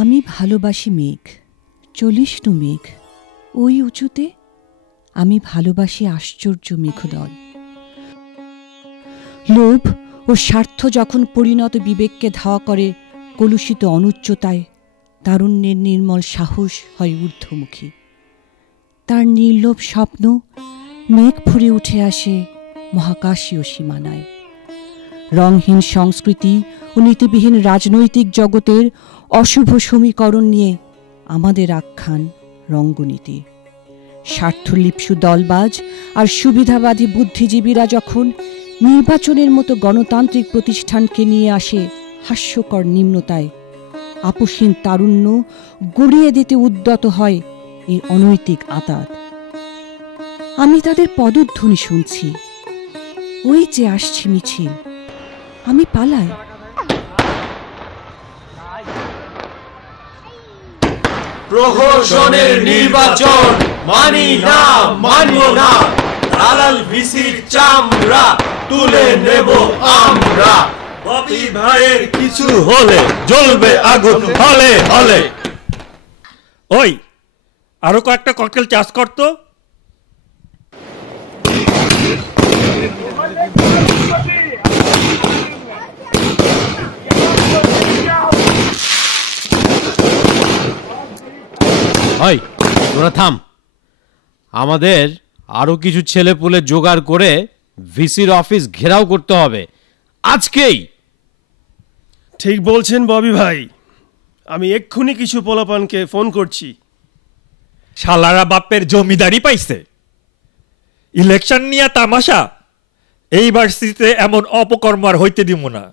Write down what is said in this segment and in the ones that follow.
আমি ভালোবাসি মেঘ, চলিস নু মেঘ, ওই উঁচুতে। আমি ভালোবাসি আশ্চর্য মেঘদল। লোভ ও স্বার্থ যখন পরিণত বিবেককে ধাওয়া করে কলুষিত অনুচ্চতায়, তারুণ্যের নির্মল সাহস হয় ঊর্ধ্বমুখী। তার নির্লোভ স্বপ্ন মেঘ ফুরে উঠে আসে মহাকাশীয় সীমানায়। রংহীন সংস্কৃতি ও নীতিবিহীন রাজনৈতিক জগতের অশুভ সমীকরণ নিয়ে আমাদের আখ্যান রঙ্গনীতি। স্বার্থলিপ্সু দলবাজ আর সুবিধাবাদী বুদ্ধিজীবীরা যখন নির্বাচনের মতো গণতান্ত্রিক প্রতিষ্ঠানকে নিয়ে আসে হাস্যকর নিম্নতায়, আপোষহীন তারুণ্য গড়িয়ে দিতে উদ্যত হয় এই অনৈতিক আঁতাত। আমি তাদের পদধ্বনি শুনছি, ওই যে আসছে মিছিল, আমি পালাই। প্রহসনের নির্বাচন মানি না, মানব না। দালাল ভিসির চামড়া তুলে নেব আমরা। ববি ভাইয়ের কিছু হলে জ্বলবে আগুন হলে হলে। ওই আরো কয়েকটা ককটেল চাষ করতো। ওই তোরা থাম, আমাদের আরো কিছু ছেলে পুলে জোগাড় করে ভিসির অফিস ঘেরাও করতে হবে আজকেই। ঠিক বলছেন ববি ভাই, আমি এক্ষুনি কিছু পোলাপানকে ফোন করছি। শালারা বাপের জমিদারি পাইছে, ইলেকশন নিয়ে তামাশা। এই ভার্সিটিতে এমন অপকর্ম আর হইতে দিব না।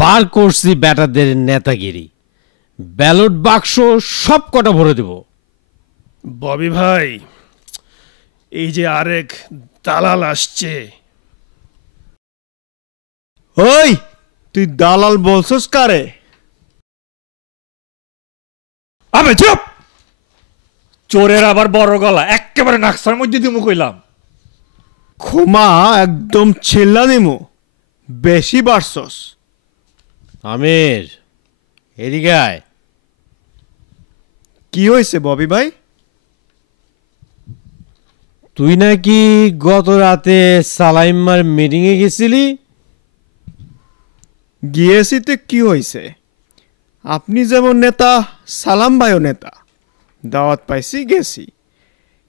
বার করছি ব্যাটাদের নেতাগিরি, ব্যালট বাক্স সব কটা ভরে দেব। ববি ভাই, এই যে আরেক দালাল আসছে। ওই তুই দালাল বলছস কারে? আবে চুপ! চোরের আবার বড় গলা, একেবারে নাকসার মধ্যে দিমু কইলাম। ক্ষমা একদম ছেল্লা দিমু, বেশি বাড়ছস। আমির, এদিকে আয়। কি হয়েছে ববি ভাই? তুই নাকি গত রাতে সালাইম্মার মিটিংয়ে গেছিলি? গিয়েছি তো কি হয়েছে, আপনি যেমন নেতা সালাম ভাইও নেতা, দাওয়াত পাইছি গেছি,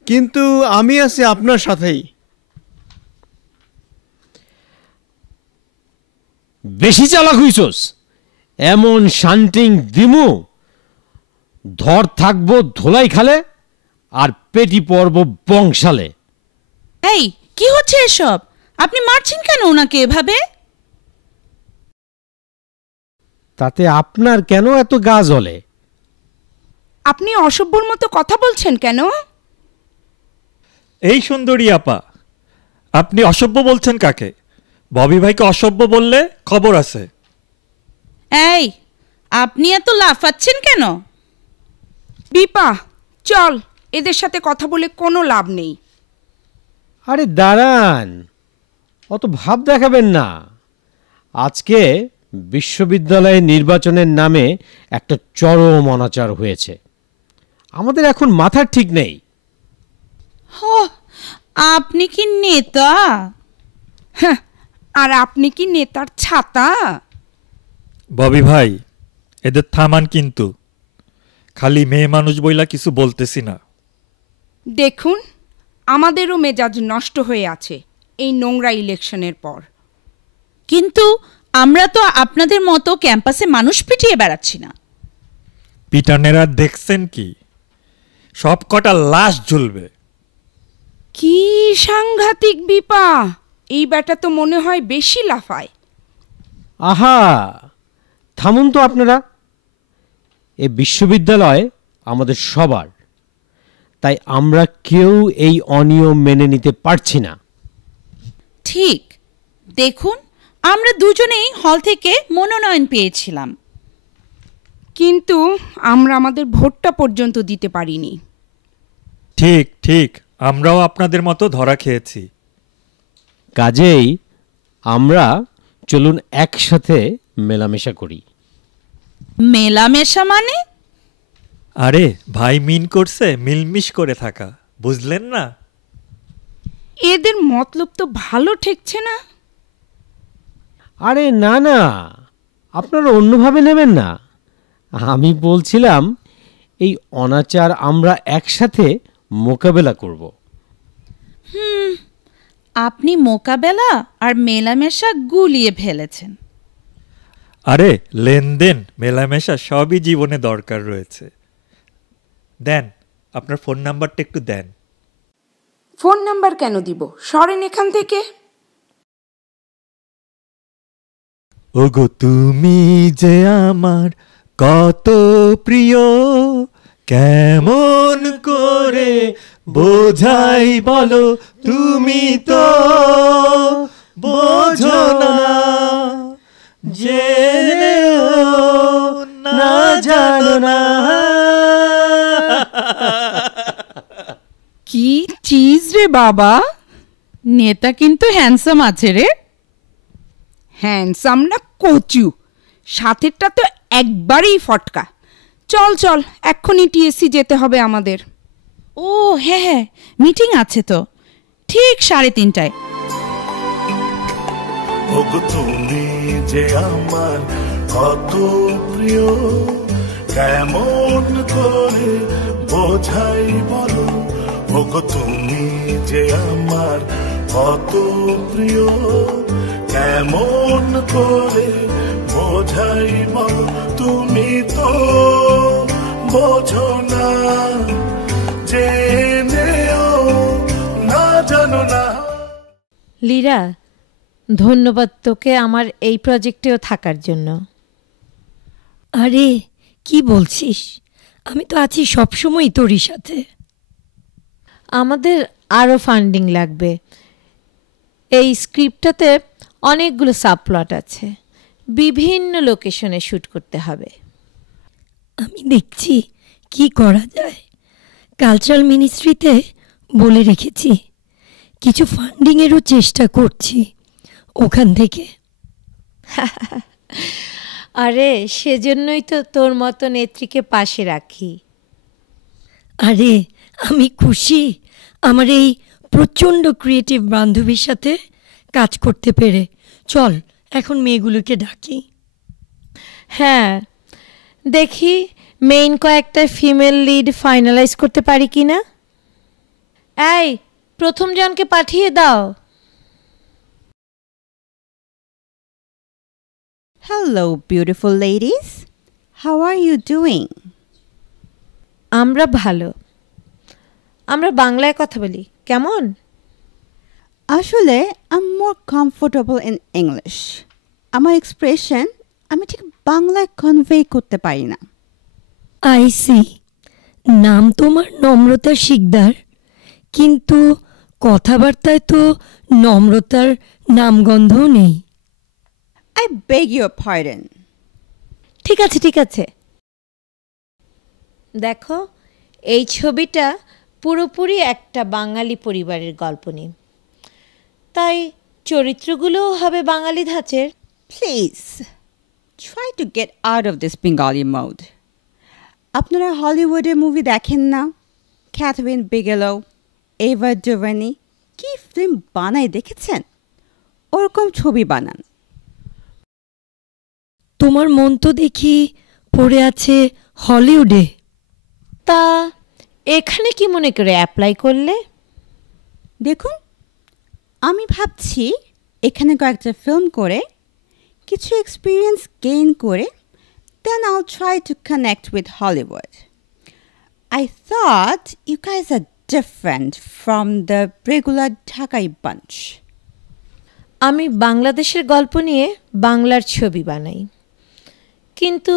কিন্তু আমি আছি আপনার সাথেই। বেশি চালাক হইছস, এমন শান্তিং দিমু ধর থাকবো ধোলাই খালে আর পেটি পর্ব বংশালে। এই কি হচ্ছে এসব? আপনি মারছেন কেন ওনাকে এভাবে? তাতে আপনার কেন এত গা জ্বলে? আপনি অসভ্যর মতো কথা বলছেন কেন? এই সুন্দরী আপা, আপনি অসভ্য বলছেন কাকে? ববি ভাইকে অসভ্য বললে খবর আছে। এই আপনি এত লাফাচ্ছেন কেন? বিপা চল, এদের সাথে কথা বলে কোনো লাভ নেই। আরে দাঁড়ান, অত ভাব দেখাবেন না। আজকে বিশ্ববিদ্যালয়ে নির্বাচনের নামে একটা চরম অনাচার হয়েছে, আমাদের এখন মাথার ঠিক নেই। আপনি কি নেতা? হ্যাঁ, আর আপনি কি নেতার ছাতা? ববি ভাই, এদের থামান কিন্তু। খালি মেয়ে মানুষ বইলা কিছু বলতেছি না। দেখুন, আমাদেরও মেজাজ নষ্ট হয়ে আছে এই নোংরা ইলেকশনের পর। কিন্তু আমরা তো আপনাদের মতো ক্যাম্পাসে মানুষ পিটিয়ে বেড়াচ্ছি না। পিটানেরা দেখছেন কি? সব কটা লাশ ঝুলবে। কি সাংঘাতিক বিপা, এই ব্যাটা তো মনে হয় বেশি লাফায়। আহা, থামুন তো আপনারা। এ বিশ্ববিদ্যালয় আমাদের সবার, তাই আমরা কেউ এই অনিয়ম মেনে নিতে পারছি না। ঠিক, দেখুন আমরা দুজনেই হল থেকে মনোনয়ন পেয়েছিলাম, কিন্তু আমরা আমাদের ভোটটা পর্যন্ত দিতে পারিনি। ঠিক ঠিক, আমরাও আপনাদের মতো ধরা খেয়েছি। কাজেই আমরা চলুন একসাথে মেলামেশা করি। মেলামেশা মানে? আরে ভাই মিন করছে মিলমিশ করে থাকা, বুঝলেন না? এদের মতলব তো ভালো ঠেকছে না। আরে না না, আপনারা অন্যভাবে নেবেন না। আমি বলছিলাম এই অনাচার আমরা একসাথে মোকাবেলা করব। আপনি মোকাবেলা আর মেলামেশা গুলিয়ে ফেলেছেন। আরে লেনদেন মেলামেশা সবই জীবনে দরকার রয়েছে। দেন আপনার ফোন নাম্বারটা একটু দেন। ফোন নাম্বার কেন দিব? সরেন এখান থেকে। ওগো তুমি যে আমার কত প্রিয়, কেমন করে বোঝাই বলো, তুমি তো বোঝো না, জেনেও না জানো না। কি চিজ রে বাবা, নেতা কিন্তু হ্যান্ডসাম আছে রে। হ্যান্ডসাম না কচু, সাথেরটা তো একবারেই ফটকা। চল চল, এক্ষুনি টিএসসি যেতে হবে আমাদের। ও হ্যাঁ হ্যাঁ, মিটিং আছে তো, ঠিক 3:30টায়। ওগো তুমি যে আমার কত প্রিয়, কেমন করে বোঝাই বলো। ওগো তুমি যে আমার কত প্রিয়, কেমন করে বোঝাই বলো, তুমি তো বোঝো না, জেনেও না জানো না। লীরা, ধন্যবাদ তোকে আমার এই প্রজেক্টেও থাকার জন্য। আরে কি বলছিস, আমি তো আছি সবসময় তোরই সাথে। আমাদের আরও ফান্ডিং লাগবে। এই স্ক্রিপ্টটাতে অনেকগুলো সাবপ্লট আছে, বিভিন্ন লোকেশনে শ্যুট করতে হবে। আমি দেখছি কি করা যায়। কালচারাল মিনিস্ট্রিতে বলে রেখেছি, কিছু ফান্ডিংয়েরও চেষ্টা করছি ওখান থেকে। আরে সেজন্যই তো তোর মতো নেত্রীকে পাশে রাখি। আরে আমি খুশি আমার এই প্রচণ্ড ক্রিয়েটিভ বান্ধবীর সাথে কাজ করতে পেরে। চল এখন মেয়েগুলোকে ডাকি। হ্যাঁ, দেখি মেইন কয়েকটা ফিমেল লিড ফাইনালাইজ করতে পারি কি না। এই প্রথম জনকে পাঠিয়ে দাও। Hello, beautiful ladies. How are you doing? আমরা ভালো, আমরা বাংলায় কথা বলি, কেমন? আসলে I'm more comfortable in English. আমার এক্সপ্রেশন আমি ঠিক বাংলায় কনভে করতে পারি না। আই সি, নাম তোমার নম্রতা শিকদার, কিন্তু কথাবার্তায় তো নম্রতার নামগন্ধও নেই। I beg your pardon. ঠিক আছে ঠিক আছে। দেখো, এই ছবিটা পুরোপুরি একটা বাঙালি পরিবারের গল্প নিয়ে, তাই চরিত্রগুলোও হবে বাঙালি ধাঁচের। Please, try to get out of this Bengali mode. আপনারা হলিউডের মুভি দেখেন না? ক্যাথরিন বিগেলো, এভা ডুভার্নি কি ফিল্ম বানায় দেখেছেন? ওরকম ছবি বানান। তোমার মন তো দেখি পড়ে আছে হলিউডে। তা এখানে কি মনে করে অ্যাপ্লাই করলে? দেখুন, আমি ভাবছি এখানে কয়েকটা ফিল্ম করে কিছু এক্সপিরিয়েন্স গেইন করে then I'll try to connect with Hollywood. I thought you guys are different from the regular Dhakai bunch. আমি বাংলাদেশের গল্প নিয়ে বাংলার ছবি বানাই, কিন্তু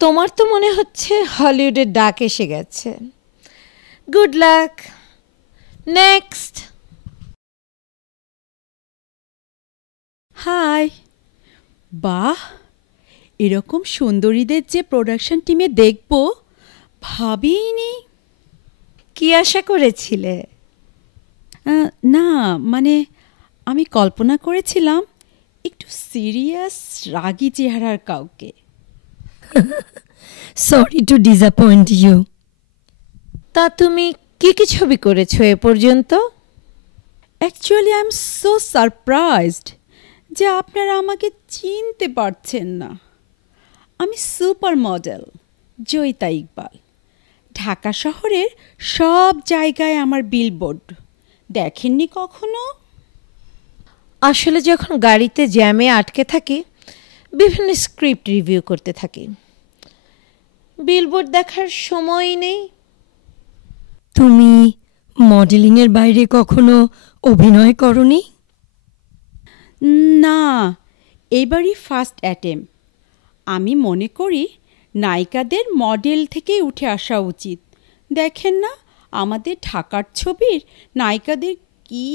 তোমার তো মনে হচ্ছে হলিউডের ডাক এসে গেছে। Good luck. নেক্সট। হাই, বাহ, এরকম সুন্দরীদের যে প্রোডাকশন টিমে দেখব ভাবিনি। কি আশা করেছিলে? না মানে আমি কল্পনা করেছিলাম একটু সিরিয়াস রাগী চেহারার কাউকে। Sorry to disappoint you. তা তুমি কি কি ছবি করেছো এ পর্যন্ত? Actually I am so surprised যে আপনারা আমাকে চিনতে পারছেন না। আমি সুপার মডেল জয়িতা ইকবাল। ঢাকা শহরের সব জায়গায় আমার বিলবোর্ড। দেখেননি কখনো? আসলে যখন গাড়িতে জ্যামে আটকে থাকি বিভিন্ন স্ক্রিপ্ট রিভিউ করতে থাকি, বিলবোর্ড দেখার সময়ই নেই। তুমি মডেলিংয়ের বাইরে কখনো অভিনয় করনি? না, এবারই ফার্স্ট অ্যাটেম্প। আমি মনে করি নায়িকাদের মডেল থেকেই উঠে আসা উচিত। দেখেন না আমাদের ঢাকার ছবির নায়িকাদের কি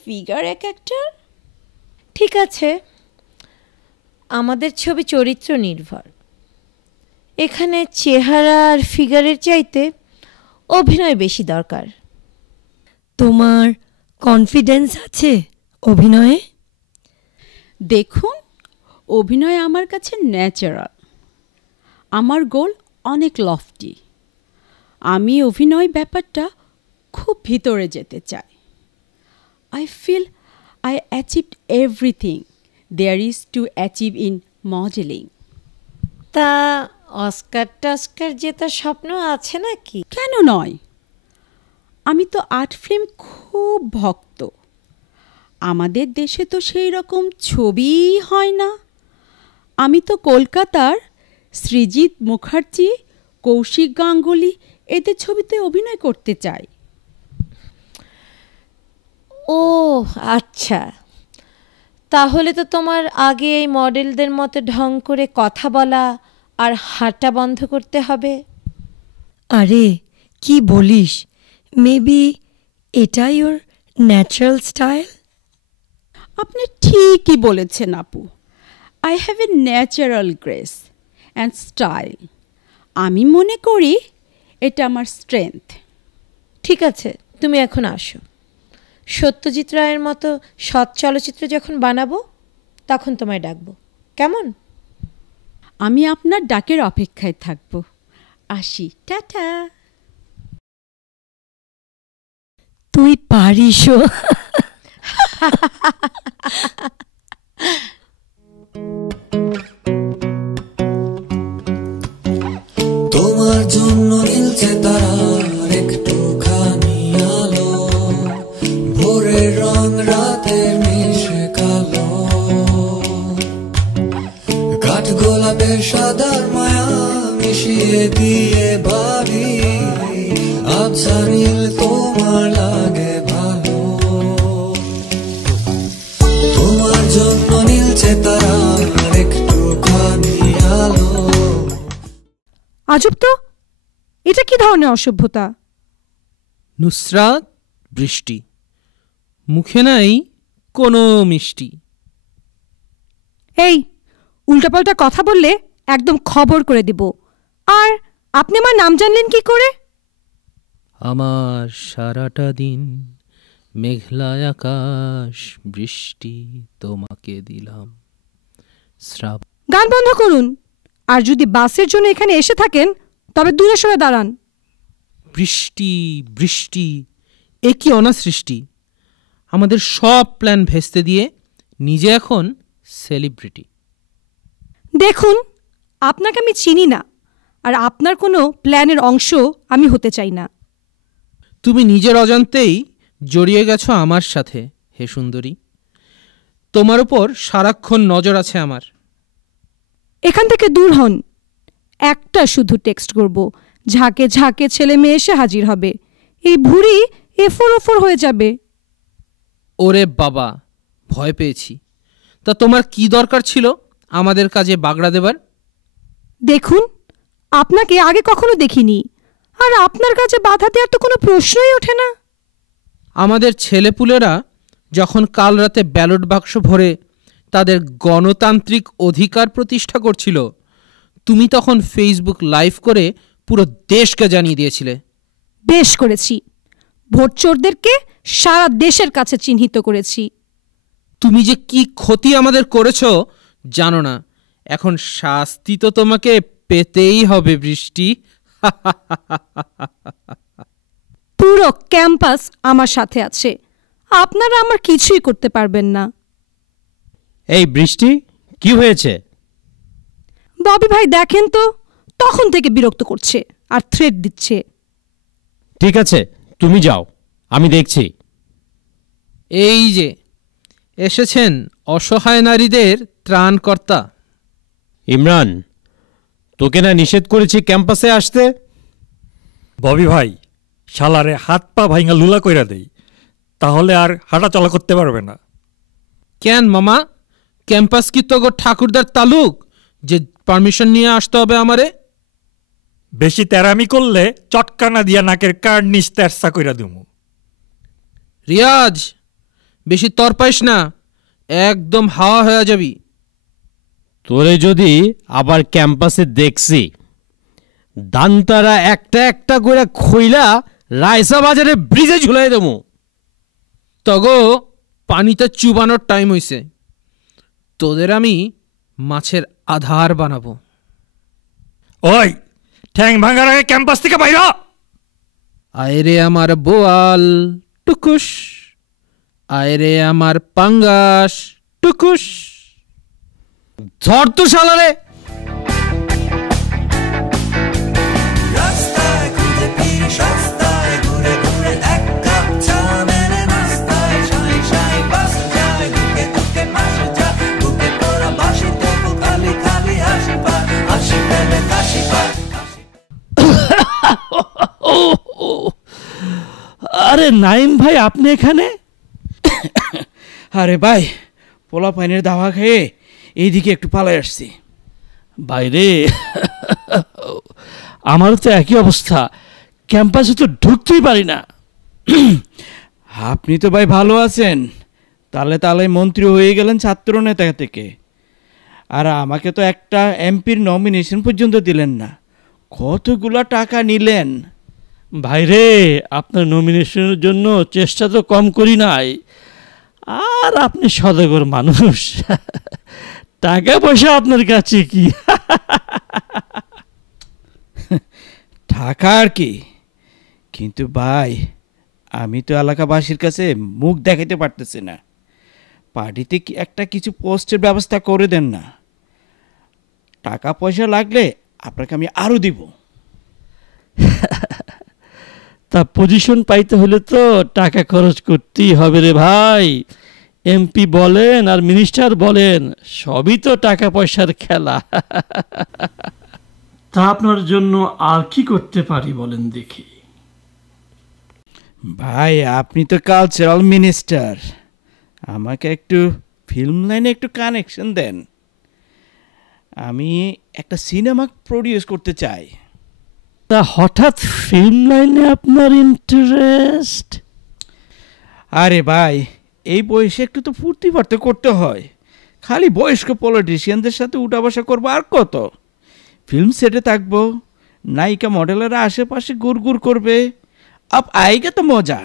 ফিগার এক একটার। ঠিক আছে, আমাদের ছবি চরিত্র নির্ভর। এখানে চেহারা আর ফিগারের চাইতে অভিনয় বেশি দরকার। তোমার কনফিডেন্স আছে অভিনয়ে? দেখুন, অভিনয় আমার কাছে ন্যাচারাল। আমার গোল অনেক লফটি। আমি অভিনয় ব্যাপারটা খুব ভিতরে যেতে চাই। I feel I achieved everything there is to achieve in modeling. তা অস্কার টস্কার জেতার স্বপ্ন আছে নাকি? কেন নয়, আমি তো আর্ট ফিল্ম খুব ভক্ত। আমাদের দেশে তো সেই রকম ছবিই হয় না। আমি তো কলকাতার সৃজিত মুখার্জি, কৌশিক গাঙ্গুলি এদের ছবিতে অভিনয় করতে চাই। ও আচ্ছা, তাহলে তো তোমার আগে এই মডেলদের মতো ঢং করে কথা বলা আর হাঁটা বন্ধ করতে হবে। আরে কি বলিস, মেবি এটাই ওর ন্যাচারাল স্টাইল। আপনি ঠিকই বলেছেন আপু। I have a natural grace and style. আমি মনে করি এটা আমার স্ট্রেংথ। ঠিক আছে, তুমি এখন আসো। সত্যজিৎ রায়ের মতো সৎ চলচ্চিত্র যখন বানাবো তখন তোমায় ডাকবো, কেমন? আমি আপনার ডাকের অপেক্ষায় থাকবো। আসি, টাটা। তুই পারিসও। তোমার জন্য নীলছে তারার একটুখানি আলো, ভোরের রং রাতের মিশে কালো, কাঠ গোলাপের সাদার মায়া মিশিয়ে দিয়ে ভাবি আবছা নীল তোমার লাগে ভালো। তোমার জন্য নীলছে তারার একটুখানি আলো। আজব তো, এটা কি ধরনের অসভ্যতা? নুসরাত, বৃষ্টি, মুখে নাই কোনো মিষ্টি। এই উল্টাপাল্টা কথা বললে একদম খবর করে দেব। আর আপনি আমার নাম জানলেন কি করে? আমার সারাটা দিন মেঘলা আকাশ, বৃষ্টি তোমাকে দিলাম শ্রাব। গান বন্ধ করুন, আর যদি বাসের জন্য এখানে এসে থাকেন তবে দূরে সরে দাঁড়ান। বৃষ্টি বৃষ্টি, এ কি অনাসৃষ্টি! আমাদের সব প্ল্যান ভেস্তে দিয়ে নিজে এখন সেলিব্রিটি। দেখুন, আপনাকে আমি চিনি না, আর আপনার কোনো প্ল্যানের অংশ আমি হতে চাই না। তুমি নিজের অজান্তেই জড়িয়ে গেছো আমার সাথে হে সুন্দরী। তোমার উপর সারাক্ষণ নজর আছে আমার। এখান থেকে দূর হন। একটা শুধু টেক্সট করব, ঝাঁকে ঝাঁকে ছেলে মেয়ে এসে হাজির হবে। এই ভুঁড়ি এফোর ওফোর হয়ে যাবে। ওরে বাবা, ভয় পেয়েছি। তা তোমার কি দরকার ছিল আমাদের কাজে বাগড়া দেবার? দেখুন, আপনাকে আগে কখনো দেখিনি, আর আপনার কাছে বাধা দেওয়ার তো কোনো প্রশ্নই ওঠে না। আমাদের ছেলেপুলেরা যখন কাল রাতে ব্যালট বাক্স ভরে তাদের গণতান্ত্রিক অধিকার প্রতিষ্ঠা করছিল, তুমি তখন ফেসবুক লাইভ করে পুরো দেশকে জানিয়ে দিয়েছিলে। বেশ করেছি, ভোট চোরদেরকে সারা দেশের কাছে চিহ্নিত করেছি। তুমি যে কি ক্ষতি আমাদের করেছো জানো না। এখন শাস্তি তো তোমাকে পেতেই হবে বৃষ্টি। পুরো ক্যাম্পাস আমার সাথে আছে, আপনারা আমার কিছুই করতে পারবেন না। এই বৃষ্টি, কি হয়েছে? ববি ভাই দেখেন তো, তখন থেকে বিরক্ত করছে আর থ্রেট দিচ্ছে। ঠিক আছে, তুমি যাও, আমি দেখছি। এই যে এসেছেন অসহায় নারীদের ত্রাণকর্তা। ইমরান, তোকে না নিষেধ করেছি ক্যাম্পাসে আসতে? ববি ভাই, শালারে হাত পা ভাইঙ্গা লুলা কইরা দেই, তাহলে আর হাঁটা চলা করতে পারবে না। কেন মামা, ক্যাম্পাস কি তো ঠাকুরদার তালুক যে পারমিশন নিয়ে আসতে হবে আমারে? বেশি তেরামি করলে চটকানা দিয়া নাকের কার্ড নিচ তেরসা কইরা দিমু। রিয়াজ, বেশি তর পাইস না, একদম হাওয়া হয়ে যাবি। তোরে যদি আবার ক্যাম্পাসে দেখছি, দান্তারা একটা একটা করে খইলা রায়সা বাজারে ব্রিজে ঝুলাই দেবো। তগো পানিতে চুবানোর টাইম হইছে, তোদের আমি মাছের আধার বানাবো। ওই ঠ্যাং ভাঙার আগে ক্যাম্পাস থেকে বাইরা। আয়রে আমার বোয়াল টুকুস, আয়রে আমার পাঙ্গাস টুকুস। ধর তো শালারে। আরে নাইম ভাই, আপনি এখানে? আরে ভাই, পোলা পানির দাওয়া খেয়ে এইদিকে একটু পালাই আসছি। বাইরে আমারও তো একই অবস্থা, ক্যাম্পাসে তো ঢুকতেই পারি না। আপনি তো ভাই ভালো আছেন, তালে তালে মন্ত্রী হয়ে গেলেন ছাত্র নেতা থেকে, আর আমাকে তো একটা এমপির নমিনেশন পর্যন্ত দিলেন না। কতগুলো টাকা নিলেন? ভাইরে, আপনার নমিনেশনের জন্য চেষ্টা তো কম করি নাই, আর আপনি সদাগর মানুষ, টাকা পয়সা আপনার কাছে কি? টাকা আর কি, কিন্তু ভাই আমি তো এলাকাবাসীর কাছে মুখ দেখাতে পারতেছি না। পার্টিতে একটা কিছু পোস্টের ব্যবস্থা করে দেন না, টাকা পয়সা লাগলে আপনাকে আমি আরও দিব। তা পজিশন পাইতে হলে তো টাকা খরচ করতেই হবে রে ভাই। এমপি বলেন আর মিনিস্টার বলেন, সবই তো টাকা পয়সার খেলা। তা আপনার জন্য আর কি করতে পারি বলেন দেখি? ভাই আপনি তো কালচারাল মিনিস্টার, আমাকে একটু ফিল্ম লাইনে একটু কানেকশন দেন। আমি একটা সিনেমা প্রডিউস করতে চাই। তা হঠাৎ ফিল্ম লাইনে আপনার ইন্টারেস্ট? আরে ভাই, এই বয়সে একটু তো ফুর্তি ফার্তি করতে হয়, খালি বয়স্ক পলিটিশিয়ানদের সাথে উঠা বসা করবো আর কত। ফিল্ম সেটে থাকবো, নায়িকা মডেলেরা আশেপাশে গুড় করবে, আপ আইগা তো মজা।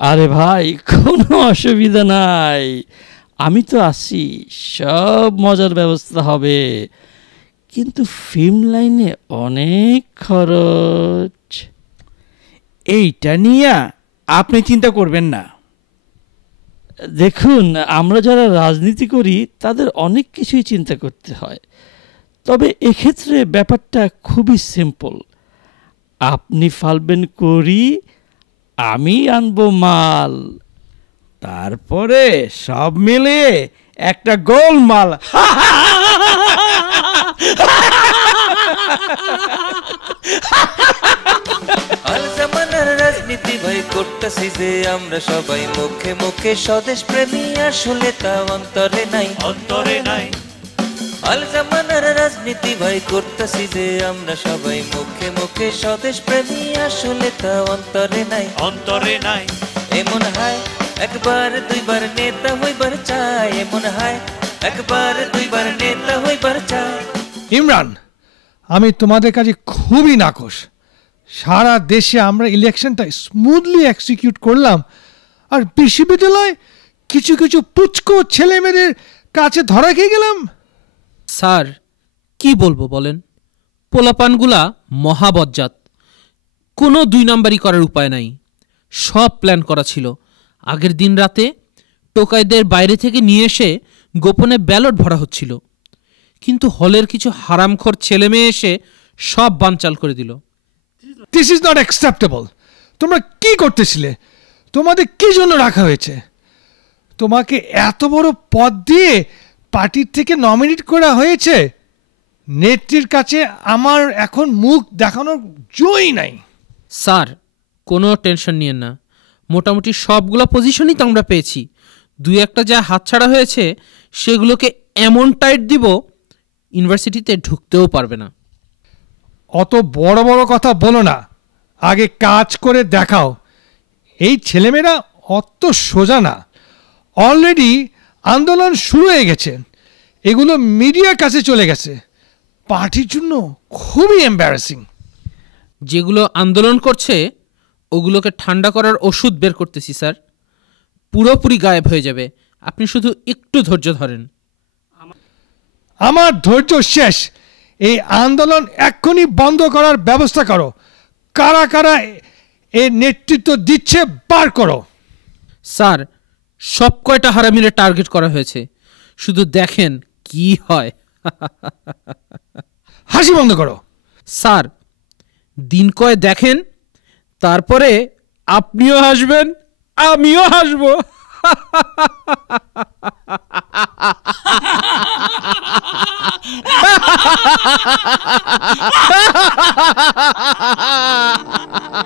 আরে ভাই, কোনো অসুবিধা নাই, আমি তো আছি, সব মজার ব্যবস্থা হবে, কিন্তু ফিল্ম লাইনে অনেক খরচ। এইটা নিয়ে আপনি চিন্তা করবেন না। দেখুন, আমরা যারা রাজনীতি করি তাদের অনেক কিছুই চিন্তা করতে হয়, তবে এক্ষেত্রে ব্যাপারটা খুবই সিম্পল। আপনি ফালবেন করি, আমি আনবো মাল, তারপরে সব মিলে একটা গোলমাল। রাজনীতি ভাই করতেছি যে আমরা সবাই মুখে মুখে স্বদেশ প্রেমী, আসলে তা অন্তরে নাই, অন্তরে নাই। আল জামানার রাজনীতি ভাই করতেছি যে আমরা সবাই মুখে মুখে স্বদেশ প্রেমী, আসলে তা অন্তরে নাই, অন্তরে নাই। এমন হয় একবার দুইবার নেতা হইবার চাই, এমন হয় একবার দুইবার নেতা হইবার চাই। ইমরান, আমি তোমাদের কাছে খুবই নাখোশ। সারা দেশে আমরা ইলেকশনটা স্মুথলি এক্সিকিউট করলাম, আর বিশ্ববিদ্যালয় কিছু কিছু পুচকো ছেলেমেয়েদের কাছে ধরা খেয়ে গেলাম। স্যার কি বলবো বলেন, পোলাপানগুলা মহাবজ্জাত, কোনো 2 নাম্বারই করার উপায় নাই। সব প্ল্যান করা ছিল। আগের দিন রাতে টোকাইদের বাইরে থেকে নিয়ে এসে গোপনে ব্যালট ভরা হচ্ছিল, কিন্তু হলের কিছু হারামখোর ছেলে মেয়ে এসে সব বানচাল করে দিল। This is not acceptable. তোমরা কি করতেছিলে? তোমাদের কি জন্য রাখা হয়েছে? তোমাকে এত বড় পদ দিয়ে পার্টির থেকে নমিনেট করা হয়েছে। নেত্রীর কাছে আমার এখন মুখ দেখানোর জোই নাই। স্যার, কোনো টেনশন নিয়েন না, মোটামুটি সবগুলো পজিশনই তো আমরা পেয়েছি। 2-1টা যা হাতছাড়া হয়েছে সেগুলোকে এমন টাইট দিব ইউনিভার্সিটিতে ঢুকতেও পারবে না। অত বড় বড় কথা বলো না, আগে কাজ করে দেখাও। এই ছেলেমেয়েরা অত সোজা না। অলরেডি আন্দোলন শুরু হয়ে গেছে, এগুলো মিডিয়ার কাছে চলে গেছে। পার্টির জন্য খুবই এম্বারাসিং। যেগুলো আন্দোলন করছে ওগুলোকে ঠান্ডা করার ওষুধ বের করতেছি স্যার, পুরোপুরি গায়েব হয়ে যাবে। আপনি শুধু একটু ধৈর্য ধরেন। আমার ধৈর্য শেষ। এই আন্দোলন এক্ষুনি বন্ধ করার ব্যবস্থা করো। কারা কারা এর নেতৃত্ব দিচ্ছে বার করো। স্যার, সব কয়টা হারামিরে টার্গেট করা হয়েছে, শুধু দেখেন কি হয়। হাসি বন্ধ করো। স্যার, দিন কয় দেখেন, তারপরে আপনিও হাসবেন, আমিও হাসবো।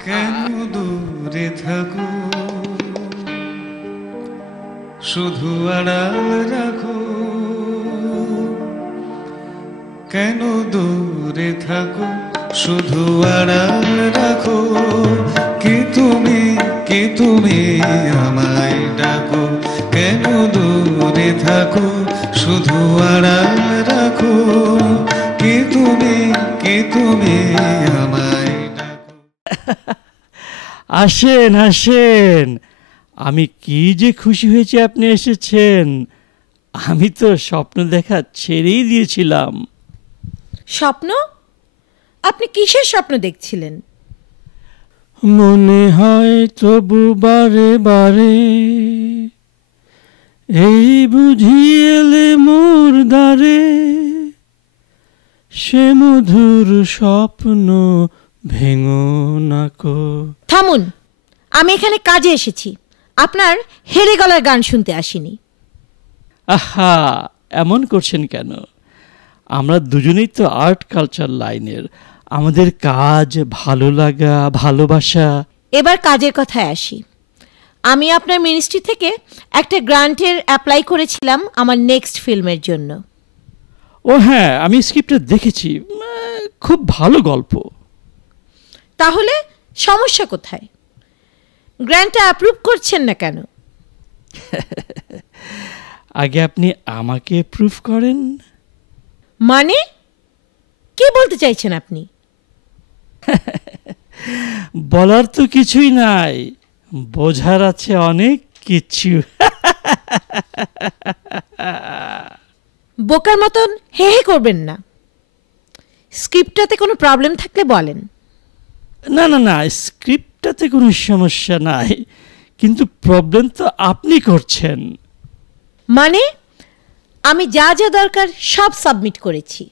কেন দূরে থাকো, শুধু আড়াল রাখো। কেন দূরে থাকো, শুধু আড়াল রাখো। কে তুমি আমায় ডাকো। কেন দূরে থাকো, শুধু আড়াল রাখো। কে তুমি আমায় ডাকো। আসেন আসেন, আমি কি যে খুশি হয়েছি আপনি এসেছেন। আমি তো স্বপ্ন দেখা ছেড়েই দিয়েছিলাম। স্বপ্ন? আপনি কিসের স্বপ্ন দেখছিলেন? মনে হয় তবু বারে বারে, এই বুঝি এলে মোর দ্বারে। সে মধুর স্বপ্ন ভেঙো নাকো। থামুন, আমি এখানে কাজে এসেছি, আপনার হেরে গলার গান শুনতে আসিনি। আহা, এমন করছেন কেন? আমরা দুজনেই তো আর্ট কালচার লাইনের। আমাদের কাজ, ভালো লাগা, ভালোবাসা। এবার কাজের কথায় আসি। আমি আপনার মিনিস্ট্রি থেকে একটা গ্রান্টের অ্যাপ্লাই করেছিলাম আমার নেক্সট ফিল্মের জন্য। ও হ্যাঁ, আমি স্ক্রিপ্টটা দেখেছি, খুব ভালো গল্প। তাহলে সমস্যা কোথায়? গ্রান্টটা অ্যাপ্রুভ করছেন না কেন? আগে আপনি আমাকে প্রুফ করেন। মানে কি বলতে চাইছেন আপনি? বলার তো কিছুই নাই, বোঝার আছে অনেক কিছু। বোকার মতন হে হে করবেন না। স্ক্রিপ্টটাতে কোনো প্রবলেম থাকলে বলেন। না না না, স্ক্রিপ্টটাতে কোনো সমস্যা নাই, কিন্তু প্রবলেম তো আপনি করছেন। মানে আমি যা যা দরকার সব সাবমিট করেছি।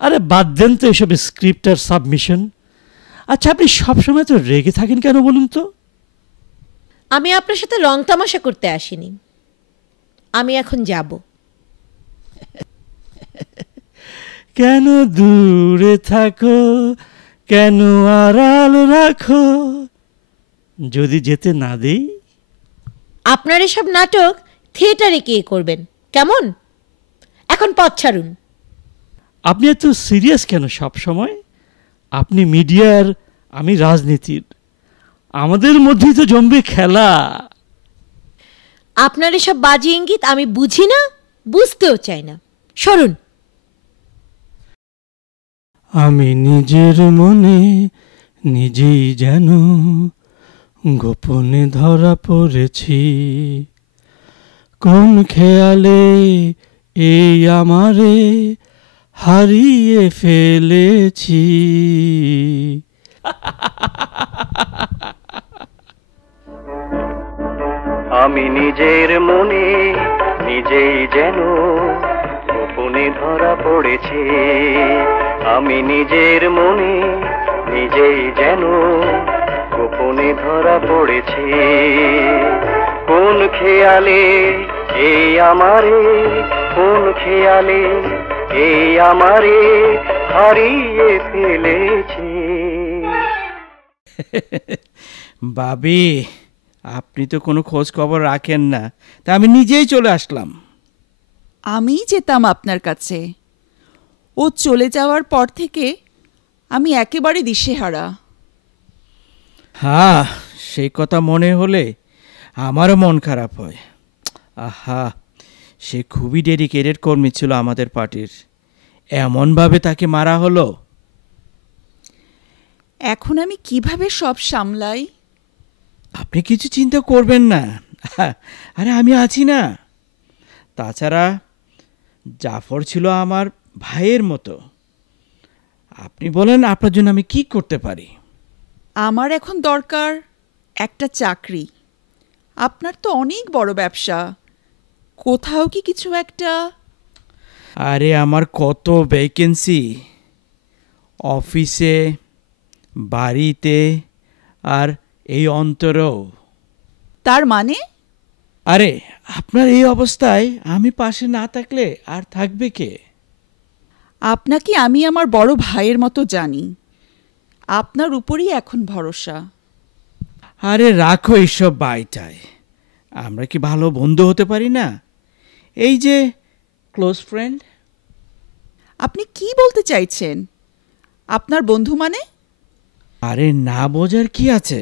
আরে বাদ দেন তো এসব স্ক্রিপ্ট আর সাবমিশন। আচ্ছা, আপনি সবসময় তো রেগে থাকেন কেন বলুন তো? আমি আপনার সাথে রং তামাশা করতে আসিনি, আমি এখন যাব। কেন দূরে থাকো, কেন আড়াল রাখো, যদি যেতে না দেই? আপনার এসব নাটক থিয়েটারে কে করবেন, কেমন? এখন পথ ছাড়ুন। আপনি এত সিরিয়াস কেন সব সময়? আপনি মিডিয়ার, আমি রাজনীতির, আমাদের মধ্যেই তো জমবে খেলা। আপনার এসব বাজি ইঙ্গিত আমি বুঝি না, বুঝতেও চাই না। সরুন। আমি নিজের মনে নিজেই যেন গোপনে ধরা পড়েছি। কোন খেয়ালে এই আমারে হারিয়ে ফেলেছি। আমি নিজের মনে নিজেই যেন গোপনে ধরা পড়েছি। আমি নিজের মনে নিজেই যেন গোপনে ধরা পড়েছি। কোন খেয়ালে এই আমারে, কোন খেয়ালে এই আমারে হারিয়ে ফেলেছি। বাবি, আপনি তো কোনো খোঁজ খবর রাখেন না, তা আমি নিজেই চলে আসলাম। আমি যেতাম আপনার কাছে। ও চলে যাওয়ার পর থেকে আমি একেবারে দিশেহারা। হ্যাঁ, সেই কথা মনে হলে আমারও মন খারাপ হয়। আহা, সে খুবই ডেডিকেটেড কর্মী ছিল আমাদের পার্টির, এমনভাবে তাকে মারা হলো। এখন আমি কিভাবে সব সামলাই? আপনি কিছু চিন্তা করবেন না, আরে আমি আছি না। তাছাড়া জাফর ছিল আমার ভাইয়ের মতো। আপনি বলেন আপনার জন্য আমি কি করতে পারি? আমার এখন দরকার একটা চাকরি। আপনার তো অনেক বড় ব্যবসা, কোথাও কি কিছু একটা? আরে আমার কত ভ্যাকেন্সি, অফিসে, বাড়িতে, আর এই অন্তরেও। তার মানে? আরে আপনার এই অবস্থায় আমি পাশে না থাকলে আর থাকবে কে? আপনাকে আমি আমার বড় ভাইয়ের মতো জানি, আপনার উপরই এখন ভরসা। আরে রাখো এইসব বাইটায়, আমরা কি ভালো বন্ধু হতে পারি না? এই যে ক্লোজ ফ্রেন্ড। আপনি কি বলতে চাইছেন? আপনার বন্ধু মানে? আরে না বোঝার কি আছে,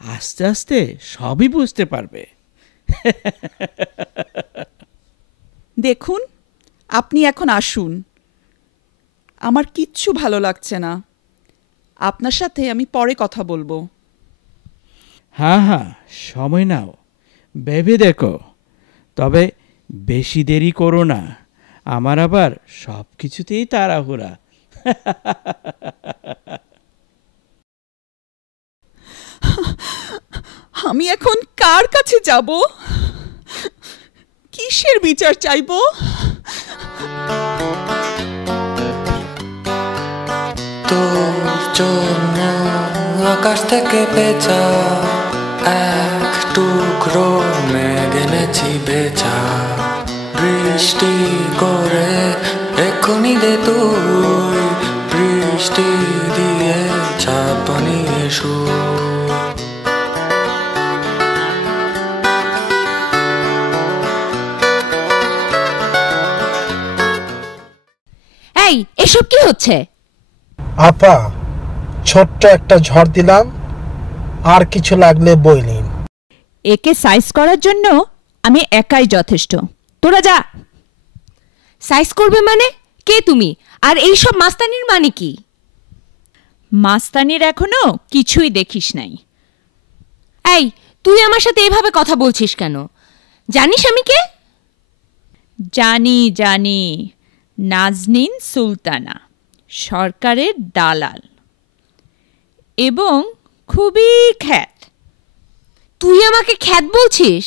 আস্তে আস্তে সবই বুঝতে পারবে। দেখুন, আপনি এখন আসুন, আমার কিচ্ছু ভালো লাগছে না। আপনার সাথে আমি পরে কথা বলবো। হ্যাঁ হ্যাঁ, সময় নাও, ভেবে দেখো, তবে বেশি দেরি করো না, আমার আবার সব কিছুতেই তাড়াহুড়া। আমি এখন কার কাছে যাব? কিসের বিচার চাইব? তোর জন্য আকাশ থেকে পেঁচা এক টুকরো মেঘ এনেছি বেচা। বৃষ্টি করে এক্ষুনি দে তুই, বৃষ্টি দিয়ে ছাপ বানিয়ে সুর। এই, এসব কি হচ্ছে? আপা, ছোট্ট একটা ঝড় দিলাম, আর কিছু লাগলে বইলেন। একে সাইজ করার জন্য আমি একাই যথেষ্ট, তোরা যা। সাইজ করবে মানে? কে তুমি? আর এই সব মাস্তানির মানে কি? মাস্তানির এখনো কিছুই দেখিস নাই। এই, তুই আমার সাথে এভাবে কথা বলছিস কেন? জানিস আমি কে? জানি জানি, নাজনীন সুলতানা, সরকারের দালাল এবং খুবই খ্যাত। তুই আমাকে খ্যাত বলছিস?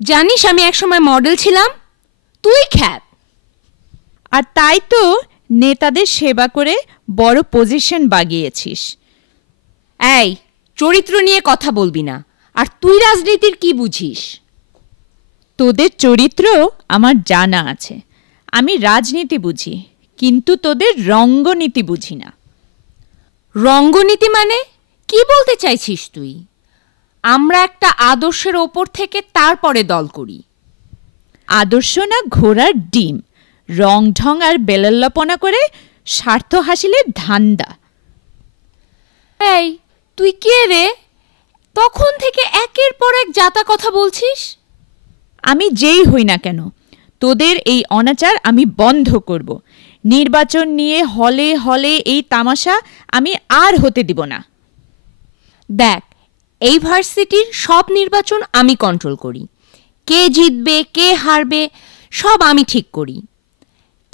জানিস আমি একসময় মডেল ছিলাম, তুই খ্যাত। আর তাই তো নেতাদের সেবা করে বড় পজিশন বাগিয়েছিস। এই, চরিত্র নিয়ে কথা বলবি না। আর তুই রাজনীতির কি বুঝিস? তোদের চরিত্র আমার জানা আছে, আমি রাজনীতি বুঝি, কিন্তু তোদের রঙ্গনীতি বুঝি না। রঙ্গনীতি মানে কি বলতে চাইছিস তুই? আমরা একটা আদর্শের ওপর থেকে তারপরে দল করি। আদর্শ না ঘোড়ার ডিম, রং ঢং আর বেলল্লাপনা করে স্বার্থ হাসিলের ধান্দা। এই, তুই কে রে? তখন থেকে একের পর এক জাতা কথা বলছিস। আমি যেই হই না কেন, তোদের এই অনাচার আমি বন্ধ করব। নির্বাচন নিয়ে হলে হলে এই তামাশা আমি আর হতে দিব না। দেখ, এই ভার্সিটির সব নির্বাচন আমি কন্ট্রোল করি। কে জিতবে কে হারবে সব আমি ঠিক করি।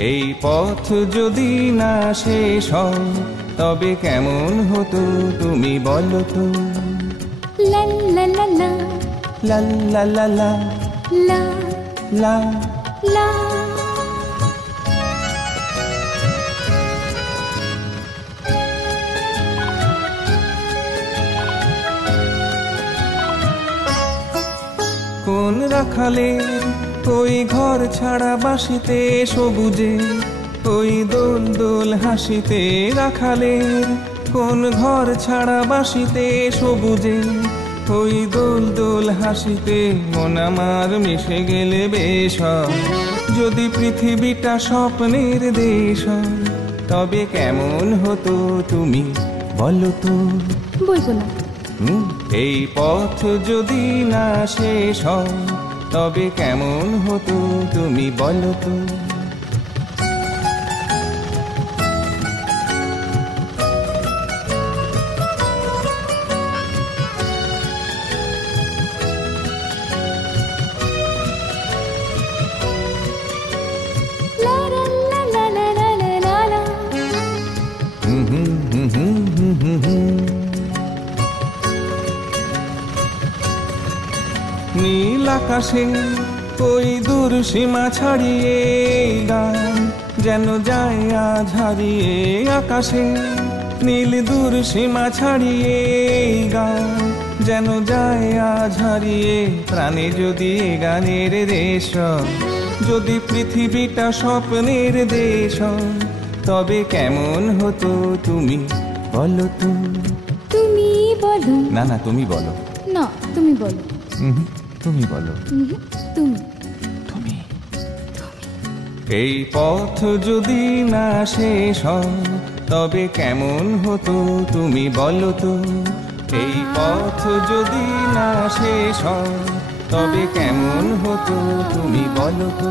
এই পথ যদি না শেষ হয় তবে কেমন হতো তুমি বলো তো। লা লা লা লা লা লা লা লা লা লা লা। কোন রাখালে ওই ঘর ছাড়া বাসিতে সবুজে, ওই দোল দোল হাসিতে রাখালের কোন ঘর ছাড়া বাসিতে সবুজে, ওই দোল দোল হাসিতে মন আমার মিশে গেলে বেশ হয়। যদি পৃথিবীটা স্বপ্নের দেশ হয় তবে কেমন হতো তুমি বলো তো। বলবো না। এই পথ যদি না শেষ হয় তবে কেমন হতো তুমি বলো তো। নীল আকাশে ওই দূর সীমা ছাড়িয়ে গান যেন যায় আজ হারিয়ে। আকাশে নীল দূর সীমা ছাড়িয়ে গান যেন যায় আজ হারিয়ে। প্রাণে যদি গানের দেশ, যদি পৃথিবীটা স্বপ্নের দেশ তবে কেমন হতো তুমি বলো তো। তুমি বলো। না না তুমি বলো। না তুমি বলো। তুমি বলো। তুমি। এই পথ যদি না শেষ হয় তবে কেমন হতো তুমি বলো তো। এই পথ যদি না শেষ হয় তবে কেমন হতো তুমি বলো তো।